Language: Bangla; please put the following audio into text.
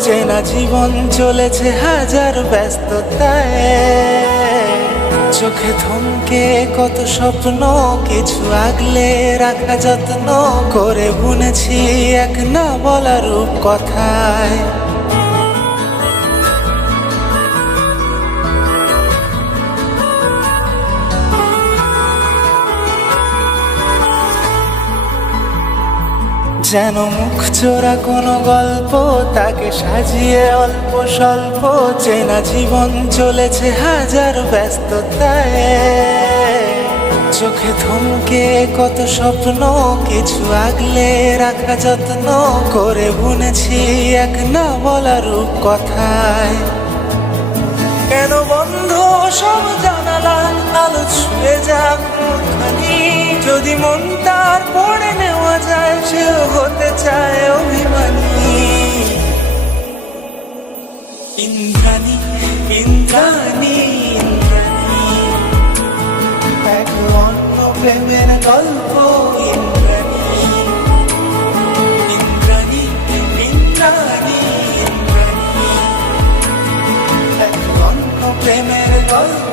চেনা জীবন চলেছে হাজার ব্যস্ততায়। চোখে থমকে কত স্বপ্ন, কিছু আগলে রাখা যত্ন করে বুনেছি এক না বলার রূপ কথায় যেন মুখ চোরা কোনো গল্প, তাকে সাজিয়ে অল্প স্বল্প চেনা জীবন চলেছে হাজার ব্যস্ততায়। চোখে থমকে কত স্বপ্ন, কিছু আগলে রাখা যত্ন করে বুনেছি এক না বলা রূপ কথায়। কেন বন্ধ সব জানালা, আলো ছুঁয়ে যাক যদি মন তার পড়ে নেওয়া যায়, সেও ইন্দ্রাণী ইন্দ্রাণী ইন্দ্রাণী। এক অন্য প্রেমের গল্প প্রেমের গল্প